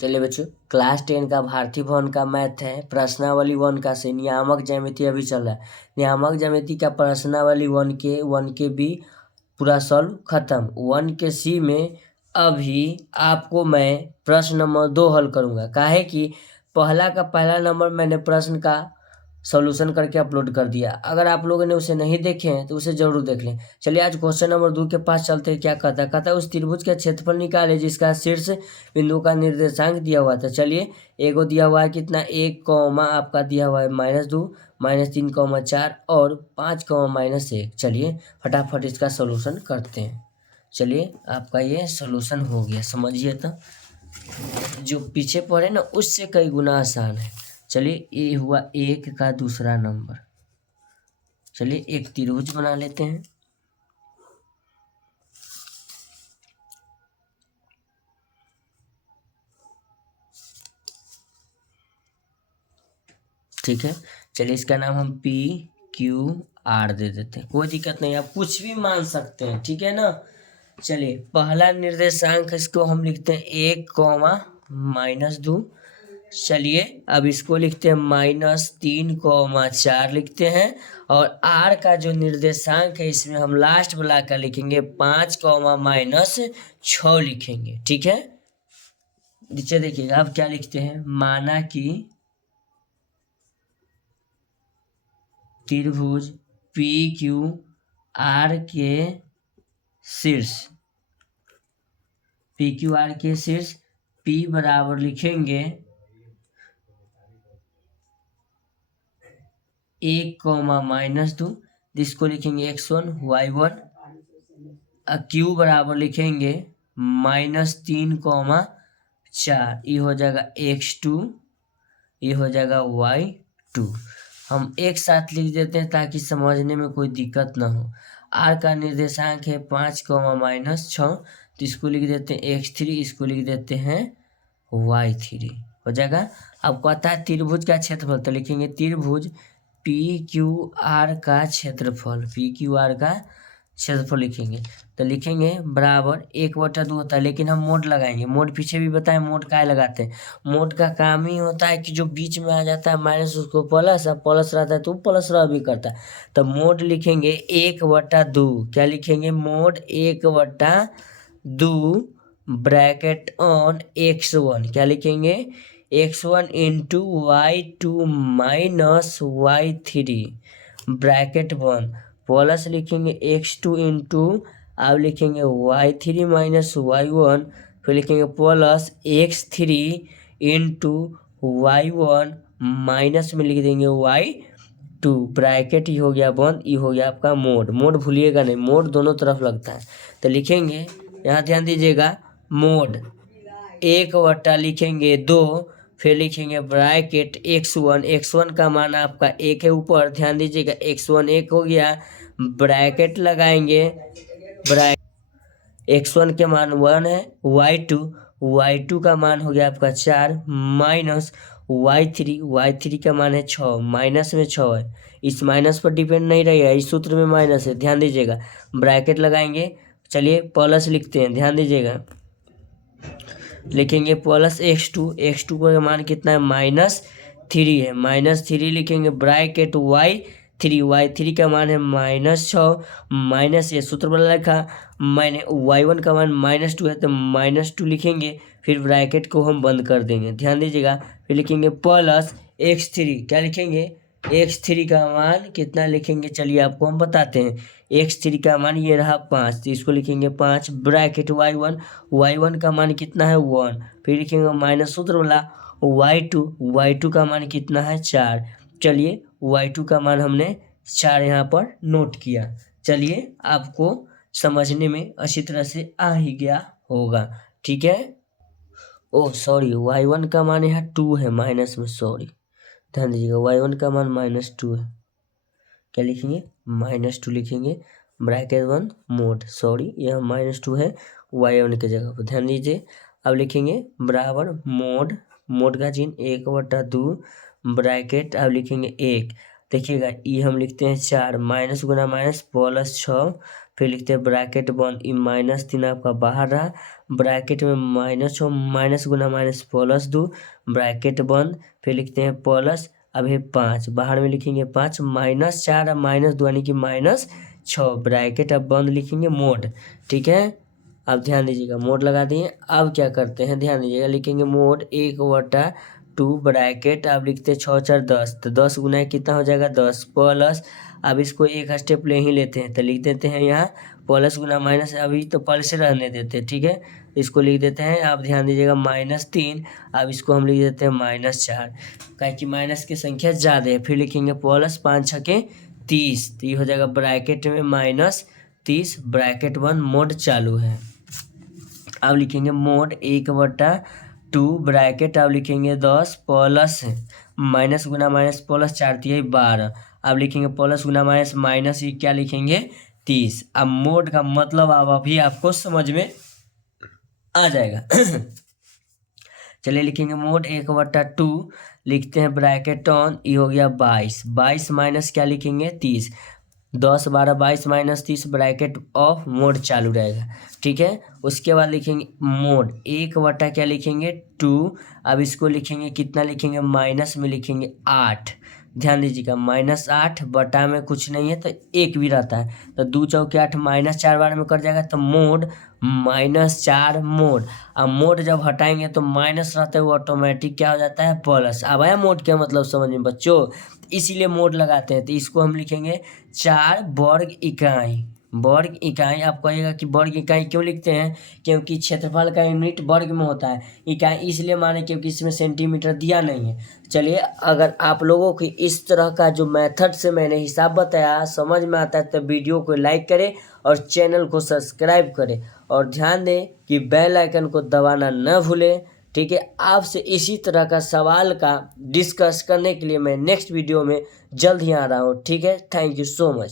चलिए बच्चों, क्लास 10 का भारतीय भवन का मैथ है प्रश्नावली 1 का से नियामक ज्यामिति अभी चल रहा है। नियामक ज्यामिति का प्रश्नावली 1 के बी पूरा सॉल्व खत्म। 1 के सी में अभी आपको मैं प्रश्न नंबर 2 हल करूंगा। काहे कि पहला नंबर मैंने प्रश्न का सॉल्यूशन करके अपलोड कर दिया। अगर आप लोगों ने उसे नहीं देखे हैं तो उसे जरूर देख लें। चलिए आज क्वेश्चन नंबर 2 के पास चलते हैं। क्या कहता है उस त्रिभुज का क्षेत्रफल निकाले जिसका शीर्ष बिंदु का निर्देशांक दिया हुआ था। चलिए एगो दिया हुआ है कितना 1 कॉमा आपका दिया हुआ है -2 -3 4 और 5 -1। चलिए फटाफट इसका सोल्यूशन करते हैं। चलिए आपका ये सोल्यूशन हो गया। समझिए तो जो पीछे पड़े ना उससे कई गुना आसान है। चलिए ये हुआ 1 का दूसरा नंबर। चलिए एक त्रिभुज बना लेते हैं। ठीक है, चलिए इसका नाम हम PQR दे देते हैं। कोई दिक्कत नहीं, आप कुछ भी मान सकते हैं, ठीक है ना। चलिए पहला निर्देशांक इसको हम लिखते हैं 1 -2। चलिए अब इसको लिखते हैं -3 4 लिखते हैं। और R का जो निर्देशांक है इसमें हम लास्ट वाला का लिखेंगे 5 -6 लिखेंगे। ठीक है, नीचे देखिएगा अब क्या लिखते हैं। माना कि त्रिभुज PQR के शीर्ष P बराबर लिखेंगे 1 -2, जिसको लिखेंगे x1 y1। Q बराबर लिखेंगे -3 4, ये हो जाएगा x2, ये हो जाएगा y2। हम एक साथ लिख देते हैं ताकि समझने में कोई दिक्कत ना हो। R का निर्देशांक है 5 -6, तो इसको लिख देते हैं x3, इसको लिख देते हैं y3 हो जाएगा। अब कहता है त्रिभुज का क्षेत्रफल, तो लिखेंगे त्रिभुज PQR का क्षेत्रफल, PQR का क्षेत्रफल लिखेंगे। तो लिखेंगे बराबर 1/2 होता है, लेकिन हम मोड लगाएंगे। मोड पीछे भी बताएं मोड क्या लगाते हैं। मोड का काम ही होता है कि जो बीच में आ जाता है माइनस उसको प्लस, अब प्लस रहता है तो प्लस रह भी करता है। तो मोड लिखेंगे 1/2। क्या लिखेंगे? Mode 1/2 bracket on x1। क्या लिखेंगे? x1 into y2 -y3 bracket 1 plus लिखेंगे x2 इंटू, अब लिखेंगे y3 -y1, फिर लिखेंगे plus x3 into y1 minus में लिख देंगे y2 ब्रैकेट ही हो गया बंद। ये हो गया आपका मोड। मोड भूलिएगा नहीं, मोड दोनों तरफ लगता है। तो लिखेंगे यहाँ ध्यान दीजिएगा, मोड 1/2 लिखेंगे 2, फिर लिखेंगे ब्रैकेट x1 का मान आपका 1 है ऊपर, ध्यान दीजिएगा x1 1 हो गया, ब्रैकेट लगाएंगे, x1 के मान 1 है, y2 का मान हो गया आपका 4 माइनस y3 का मान है 6, माइनस में 6 है, इस माइनस पर डिपेंड नहीं रहेगा, इस सूत्र में माइनस है, ध्यान दीजिएगा, ब्रैकेट लगाएंगे। चलिए प्लस लिखते हैं, ध्यान दीजिएगा, लिखेंगे प्लस x2 का मान कितना है? -3 है, -3 लिखेंगे ब्रैकेट y3 का मान है -6, माइनस ये सूत्र वाला लिखा मैंने, y1 का मान -2 है तो -2 लिखेंगे, फिर ब्रैकेट को हम बंद कर देंगे, ध्यान दीजिएगा, फिर लिखेंगे प्लस x3। क्या लिखेंगे? x3 का मान कितना लिखेंगे? चलिए आपको हम बताते हैं। x3 का मान ये रहा 5, तो इसको लिखेंगे 5 ब्रैकेट y1 का मान कितना है? 1, फिर लिखेंगे माइनस सूत्र वाला y2 का मान कितना है? 4। चलिए y2 का मान हमने 4 यहाँ पर नोट किया। चलिए आपको समझने में अच्छी तरह से आ ही गया होगा, ठीक है। ओह सॉरी, y1 का मान यहाँ 2 है माइनस में, सॉरी, ध्यान दीजिएगा, y1 का मान -2 है। क्या लिखेंगे? -2 लिखेंगे ब्रैकेट 1 मोड, सॉरी यह -2 है y1 के जगह पर, ध्यान दीजिए। अब लिखेंगे बराबर मोड का चिन्ह 1/2 ब्रैकेट, अब लिखेंगे 1, देखिएगा ये हम लिखते हैं 4, माइनस गुना माइनस प्लस 6, फिर लिखते हैं ब्रैकेट बंद, ई -3 आपका बाहर रहा, ब्रैकेट में -6 माइनस गुना माइनस प्लस 2 ब्रैकेट बंद, फिर लिखते हैं प्लस अब है 5 बाहर में लिखेंगे 5 -4 और -2 यानी कि -6 ब्रैकेट अब बंद लिखेंगे मोड। ठीक है, अब ध्यान दीजिएगा मोड लगा दिए। अब क्या करते हैं ध्यान दीजिएगा, लिखेंगे मोड 1/2 ब्रैकेट अब लिखते हैं 6 4 10, तो 10 गुना कितना हो जाएगा 10 प्लस, अब इसको एक स्टेप ले ही लेते हैं तो लिख देते हैं यहाँ प्लस गुना माइनस, अभी तो प्लस रहने देते हैं। ठीक है, इसको लिख देते हैं, आप ध्यान दीजिएगा -3, अब इसको हम लिख देते हैं -4, क्या कि माइनस की संख्या ज़्यादा है। फिर लिखेंगे प्लस 5 छके 30, तो ये हो जाएगा ब्रैकेट में -30 ब्रैकेट बंद मोड चालू है। अब लिखेंगे मोड 1/2 ब्रैकेट अब लिखेंगे 10 प्लस माइनस गुना माइनस प्लस 4 3 12, अब लिखेंगे प्लस गुना माइनस माइनस ये क्या लिखेंगे 30। अब मोड का मतलब अब अभी आपको समझ में आ जाएगा। चलिए लिखेंगे मोड 1/2 लिखते हैं ब्रैकेट ऑन, ये हो गया 22 माइनस क्या लिखेंगे 30, 10 12 22 -30 ब्रैकेट ऑफ मोड चालू रहेगा। ठीक है, उसके बाद लिखेंगे मोड 1/, क्या लिखेंगे 2, अब इसको लिखेंगे कितना लिखेंगे माइनस में लिखेंगे 8, ध्यान दीजिएगा -8 बटा में कुछ नहीं है तो 1 भी रहता है, तो 2 चौके 8 -4 बार में कट जाएगा, तो मोड -4 मोड। अब मोड जब हटाएंगे तो माइनस रहता है वो ऑटोमेटिक क्या हो जाता है प्लस। अब आया मोड क्या मतलब समझ में बच्चों, इसीलिए मोड लगाते हैं। तो इसको हम लिखेंगे 4 वर्ग इकाई, वर्ग इकाई। आप कहिएगा कि वर्ग इकाई क्यों लिखते हैं, क्योंकि क्षेत्रफल का यूनिट वर्ग में होता है, इकाई इसलिए माने क्योंकि इसमें सेंटीमीटर दिया नहीं है। चलिए, अगर आप लोगों को इस तरह का जो मेथड से मैंने हिसाब बताया समझ में आता है तो वीडियो को लाइक करें और चैनल को सब्सक्राइब करें, और ध्यान दें कि बेल आइकन को दबाना न भूलें। ठीक है, आपसे इसी तरह का सवाल का डिस्कस करने के लिए मैं नेक्स्ट वीडियो में जल्द ही आ रहा हूँ। ठीक है, थैंक यू सो मच।